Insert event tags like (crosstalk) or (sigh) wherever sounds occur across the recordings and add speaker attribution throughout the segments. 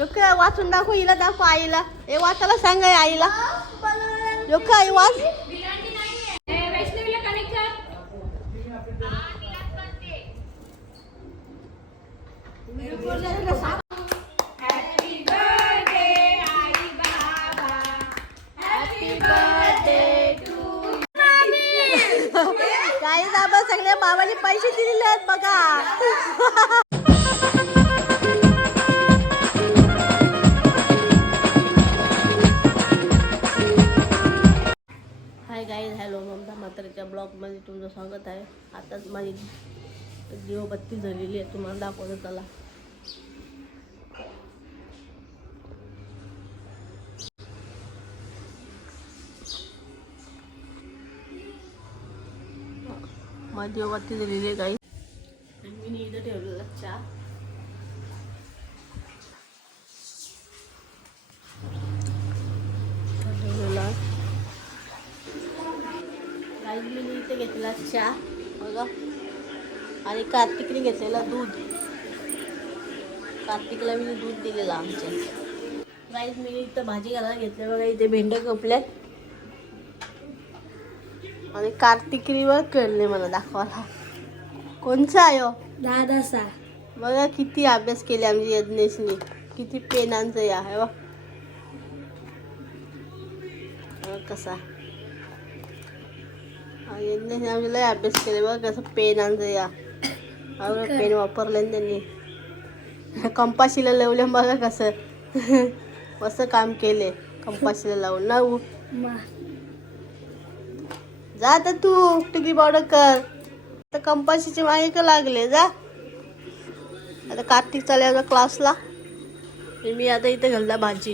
Speaker 1: Yoke वाचून दाखव हिला दाखव आईला. हे वाचायला सांग आईला. योक आई वाच.
Speaker 2: बाबा.
Speaker 1: काही दाबा (laughs) सगळ्या बाबाने पैसे दिलेले आहेत बघा. (laughs) ब्लॉगमध्ये तुमचं स्वागत आहे. आताच माझी दिवबत्ती झालेली आहे. तुम्हाला दाखवलं चला माझी दिवबत्ती झालेली आहे काही मी इथं ठेवलेला चहा ठेवलेला गाईज मी इथे घेतलेला चहा बघा आणि कार्तिकने घेतलेला दूध. कार्तिकला मी दूध दिलेलं आमच्या. गाईज मी इथं भाजी घालायला घेतल्या बघा इथे भेंड्या कपल्या आणि कार्तिकीवर कळले मला दाखवायला. कोणचा आहे हो?
Speaker 2: दादासा
Speaker 1: बघा किती अभ्यास केले आमची यज्ञेशनी. किती पेनांचं या आहे कसा. यज्ञेशने आमचे लय अभ्यास केले. बघ कसं पेनांचं या. पेन वापरले ना त्यांनी कंपाशीला लावले. बघा कसं. मस्त काम केले. कंपाशीला लावून. ना उ- जा आता तू. टिकी पावडर कर. आता कंपाशीचे मागे का लागले? जा. आता कार्तिक चालला क्लासला मी आता इथे घालला भाजी.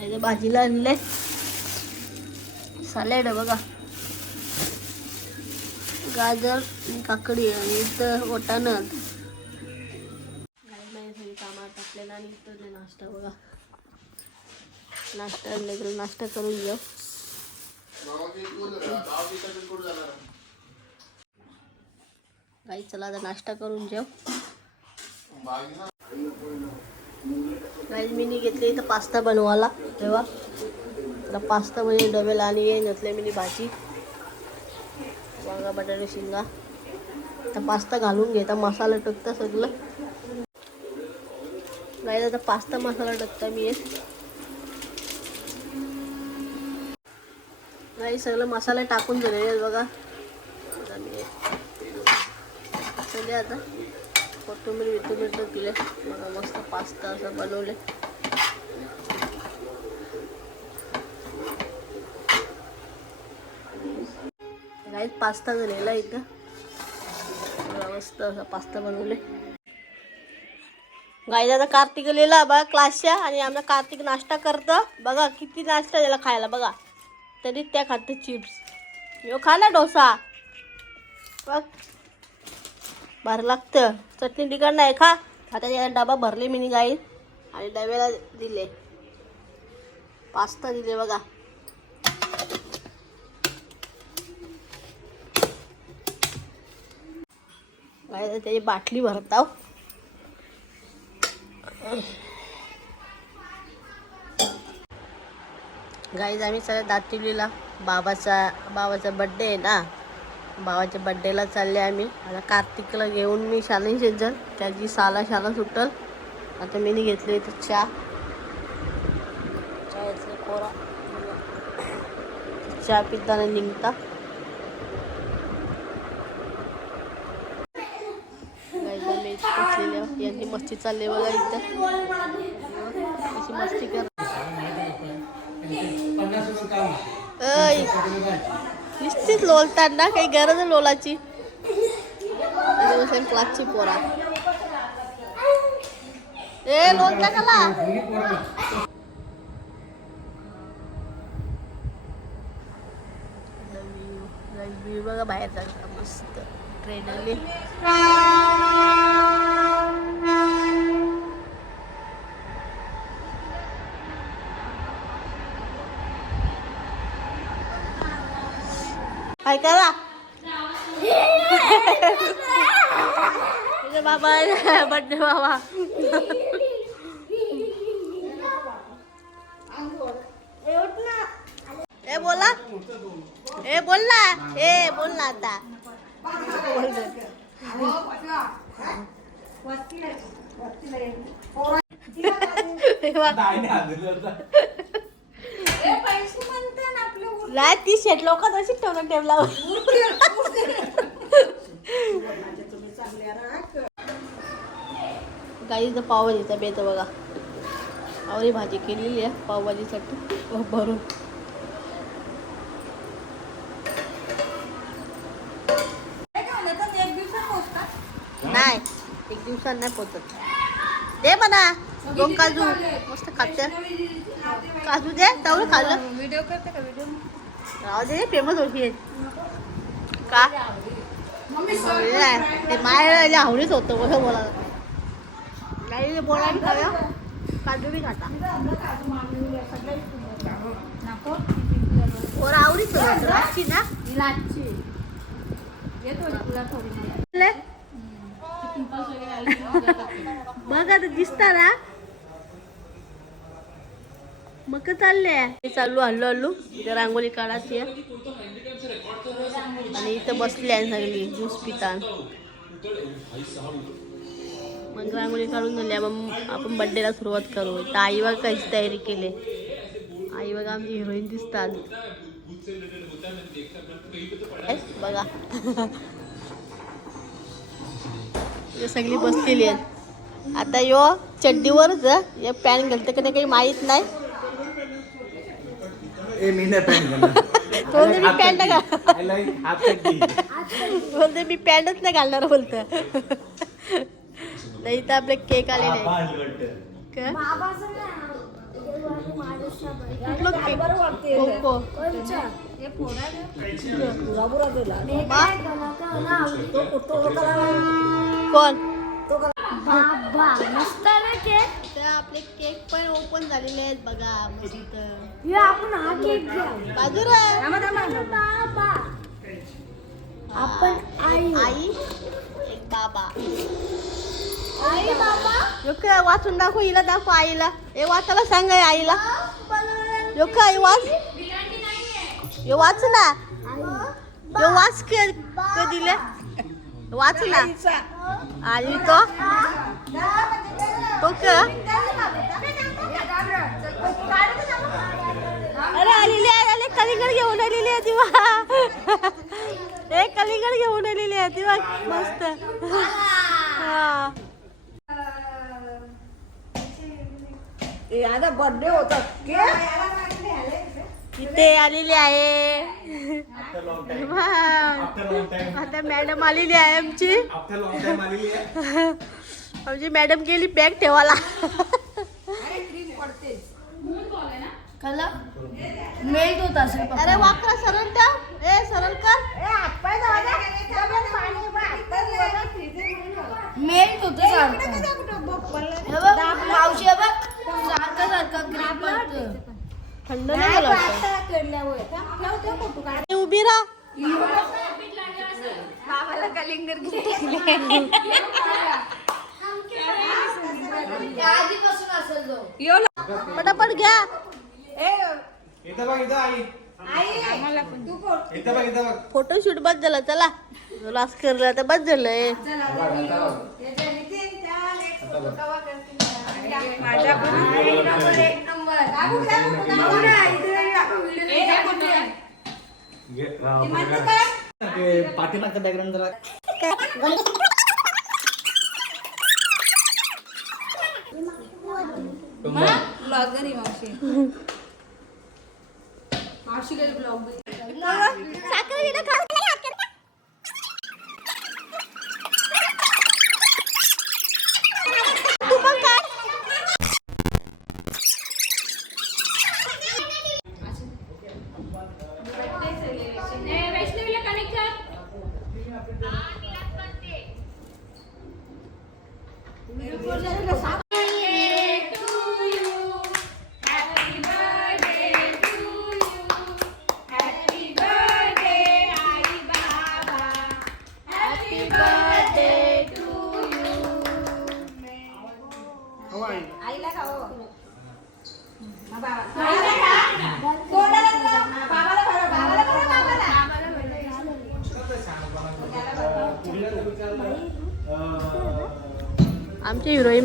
Speaker 1: इथे भाजीला आणले सॅलेड बघा गाजर काकडी आणि इथं वटाणं. सगळी कामात टाकलेला आणि इथं ते नाश्ता बघा. नाश्ता आणले तर नाश्ता करून घेऊ. काही चला आता नाश्ता करून जेव काही मी घेतली इथं पास्ता बनवायला तेव्हा. आता पास्ता म्हणजे डबेला आणि हे घेतले मी भाजी. वांगा बटाटे शिंगा. आता पास्ता घालून घेता मसाला टाकता सगळं. नाही आता पास्ता मसाला टाकता मी नाही सगळं मसाला टाकून दिलेले बघा. आता सगळे आता. कोथिंबीर विथिंबीर टाकले. बघा मस्त पास्ता असं बनवले आहेत पास्ता झालेला इथं. मस्त असा पास्ता बनवले. गाई दादा कार्तिक लिहिला बघा क्लासच्या आणि आमचा कार्तिक नाश्ता करतं. बघा किती नाश्ता त्याला खायला बघा. तरी त्या खात चिप्स यो खा ना डोसा. बघ. भर लागतं. चटणी तिकड नाही खा. आता याला डबा भरले मी गाई आणि डब्याला दिले. पास्ता दिले बघा. त्याची बाटली भरताव. गाईज आम्ही सगळ्या दातिवलीला बाबाचा बाबाचा बड्डे आहे ना? बाबाच्या बड्डेला चालले आम्ही. आता कार्तिकला घेऊन मी शालेन शेजल त्याची साला शाला सुटल. आता मी घेतली इथं चहा. चहा घेतला कोरा. चहा पिताना निघता गाईज आम्ही इथं बसलेले आहोत. यांची मस्ती चालली बघा इथं. मस्ती कर निश्चित नुसतीच लोलतात ना काही गरज आहे लोलाची क्लासची पोरा. ए लोलता कला बघा बाहेर जायचं मस्त. ट्रेन बाय करा? तुझे बाबा बड्डे बाबा. ए बोला. ए बोलला ए बोलला आता. (laughs) बोल नाही ती शेट लोकात अशीच ठेवलं ठेवला गाईचं पावभाजीचा बेत बघा. आवरी भाजी केलेली आहे पावभाजीसाठी. हो, भरून. नाही एक दिवसात नाही पोचत दे म्हणा. दोन काजू. मस्त खाते. काजू दे तेवढं खाल्लं.
Speaker 2: व्हिडिओ करते का व्हिडिओ?
Speaker 1: राहू दे फेमस होती का? नाही, ते माय आवडीच होतं कसं बोलायला नाही बोलायला खाव्या काजू बी खाता. पोरं आवडीच ना?
Speaker 2: लाची.
Speaker 1: बघ आता दिसता ना मग काय चाललंय. हे चालू हल्लू हल्लू. इथं रांगोळी काढायची आहे. आणि इथं बसली आहे सगळी ज्यूस पितान. मग रांगोळी काढून झाली. मग आपण बड्डेला सुरुवात करू. तर आई बघ कशी तयारी केली. आई बघा आमची हिरोईन दिसतात. बघा. इथे सगळी बसलेली आहेत. आता यो चड्डीवरच या. पॅन घालते का नाही काही माहीत नाही.
Speaker 3: ए मी नाही पॅन्ट घालणार.
Speaker 1: तो म्हणते मी पॅन्ट घाल. बोलते मी पॅन्टच नाही घालणार बोलतं। नाही तर आपले केक आलेले आहे.
Speaker 3: बाल वाटतं.
Speaker 1: कोको. तर आपले केक पण ओपन झालेले आहेत बघा मस्त. बाजूला.
Speaker 4: आपण आई.
Speaker 1: आई एक बाबा.
Speaker 4: आई बाबा.
Speaker 1: लोक वाचून दाखव हिला दाखव आईला. हे वाचायला सांग हे आईला. लोक आई वाच हे वाच ना. हे वाच क क दिले वाच ना. आणि तो तो क अरे आलेली आहे आले कलिंगड घेऊन आलेली आहे ती बा हे कलिंगड घेऊन आलेली आहे ती बघ मस्त. हा.
Speaker 5: बर्थडे होता.
Speaker 1: इथे आलेली आहे. आता मॅडम आलेली आहे आमची. आमची मॅडम गेली बॅग ठेवायला. अरे वाकरा सरळ ठेव ए सरळ कर
Speaker 4: मेल्ट होत सारखं हे बघ मावशी हे बघ सारखं सारखं ग्रीप पडतं
Speaker 1: थंड नाही झालं वाटतं. ए, उभी राहा पटापट घ्या फोटोशूट बस झालं चला लास करलं तर बस झालंय
Speaker 3: हा. ते पाठीमागचं बॅकग्राऊंड जरा
Speaker 2: ब्लॉगर आहे मावशी मावशी काही ब्लॉग
Speaker 1: साखर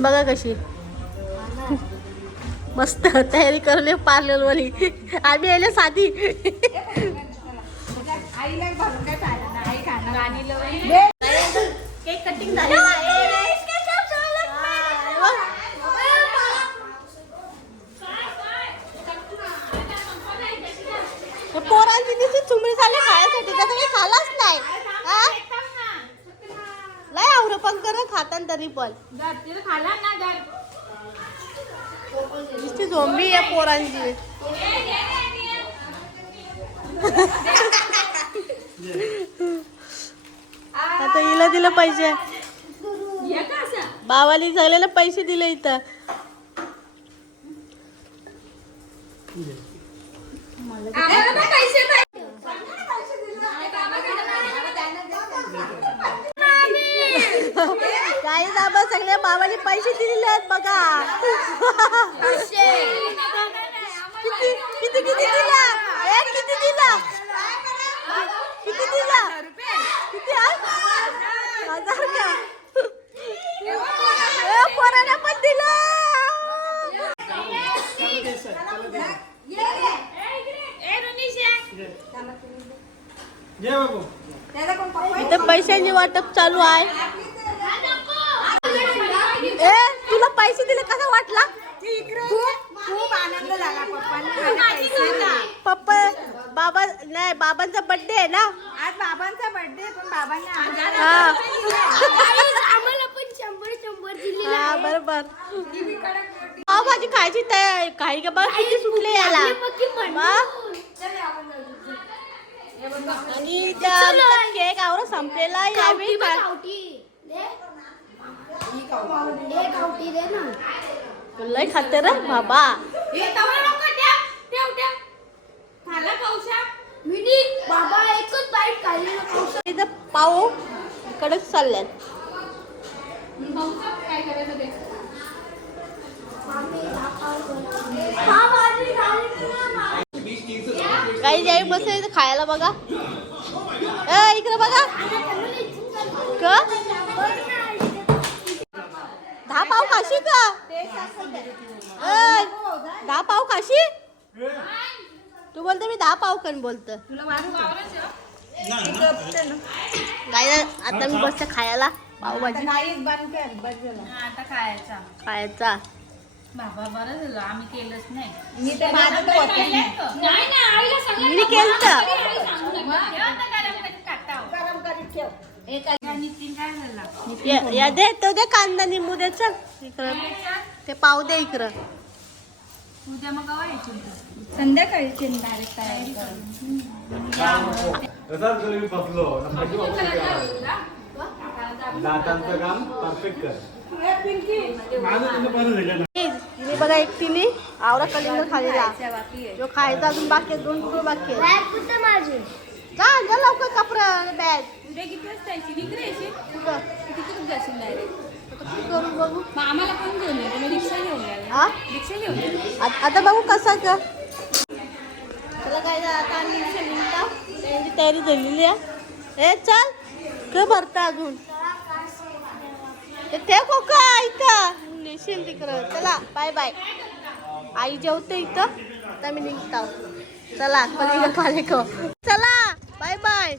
Speaker 1: हिरोईन बघा कशी. मस्त तयारी करले पार्लर वाली. आम्ही आले साधी. केक कटिंग झालेला आहे हे पोरांची दिवशी चुमडी झाली खाण्यासाठी त्याचं काही खालाच नाही हा? लय आवर पण कर खातान तरी पण.
Speaker 2: खाला ना जर
Speaker 1: नुसती झोंबी आहे पोरांची. आता हिला दिलं पैसे. बाबाली सगळ्याला पैसे दिले इथं.
Speaker 2: आम्हाला पण पैसे पाहिजे
Speaker 1: काही बाबा सगळ्या बाबाने पैसे दिलेले आहेत बघा. किती किती किती दिला? ए किती दिला? किती दिला? किती? हजार का? पण दिलं. इथं पैशांची वाटप चालू आहे. ए तुला पैसे दिले कसा वाटला?
Speaker 2: खूप आनंद झाला पप्पांना.
Speaker 1: पप्पा बाबा नाही बाबांचा बर्थडे आहे ना?
Speaker 2: आज बाबांचा बर्थडे पण बाबांना
Speaker 1: हा. (laughs) हा बरोबर. पावभाजी खायची तयार काही का? बघ किती सुटले याला. मग? आणि केक आवर संपलेला आहे. यावेळी
Speaker 4: दे ना
Speaker 1: लय खाते रे बाबा
Speaker 4: मिनी बाबा एकच बाईट खाल्ली ना
Speaker 1: इथं पाव कडक चालल्यात
Speaker 2: काय करायचं ते
Speaker 1: काही जाई मस्त इथं खायला बघा. ए इकडे बघा. क? दहा पाव खाशी का? दहा पाव खाशी? तू बोलते मी दहा पाव कन बोलत. काय आता मी बसते खायला. पावभाजी.
Speaker 2: खायचा.
Speaker 1: खायचा
Speaker 2: बाबा बरं झालं. आम्ही केलंच नाही. मी तर माझं तर होतच नाही
Speaker 1: मी केलत
Speaker 2: गरम करीत ठेव नितीन काय झाला
Speaker 1: या- या दे तो दे कांदा निंबू दे चल. इकडं. ते पाव दे इकडं.
Speaker 2: उद्या मग संध्याकाळी तयारी
Speaker 3: तसाच फसलो ना माझी दातांचं काम परफेक्ट कर. माझं तिथं बरं झालं. ना
Speaker 1: तिने बघा एकटीने आवरा कलिंगड खाल्लेला. जो खायचा अजून बाकी आहे, दोन तुकडे बाकी आहे.
Speaker 4: बॅग कुठं माझी?
Speaker 1: जा जा लवकर कपडा बॅग.
Speaker 2: उद्या किती वाजता यायची निघरे यायची
Speaker 1: कुठं?
Speaker 2: किती जाशील डायरेक्ट
Speaker 1: आता तू करून बघू.
Speaker 2: मग आम्हाला पण घेऊन ये तुम्ही रिक्षा घेऊन या
Speaker 1: हा
Speaker 2: रिक्षा घेऊन ये
Speaker 1: आता बघू कसं का चला काय आता आम्ही रिक्षा निघता त्यांची तयारी झालेली आहे. ए चल. का भरता अजून. ते खोका इथं. नेशील तिकडं. चला बाय बाय आई जेवते इथं. आता मी निघता. चला खाले को चला. Bye bye.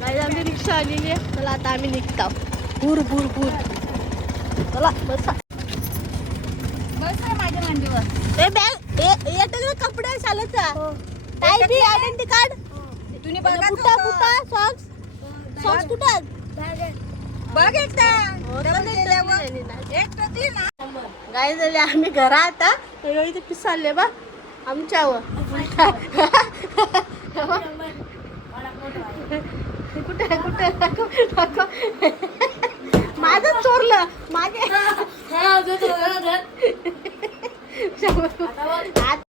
Speaker 1: नाही आम्ही रिक्षा आलेली आहे. चला आता आम्ही निघता. भूर भूर भूर. चला बसा.
Speaker 2: बस माझ्या मांडीवर.
Speaker 1: ए बॅग येतं कपडे शाळेचा काय बी आयडेंटी कार्ड
Speaker 2: तुम्ही
Speaker 1: कुठं कुठं सॉक्स सॉक्स कुठं
Speaker 2: बघ एकदा.
Speaker 1: गाय झाले आम्ही घरा आता तर इथे पिसाले बा आमच्यावर. कुठे कुठे? माझं चोरलं. मागे. आत-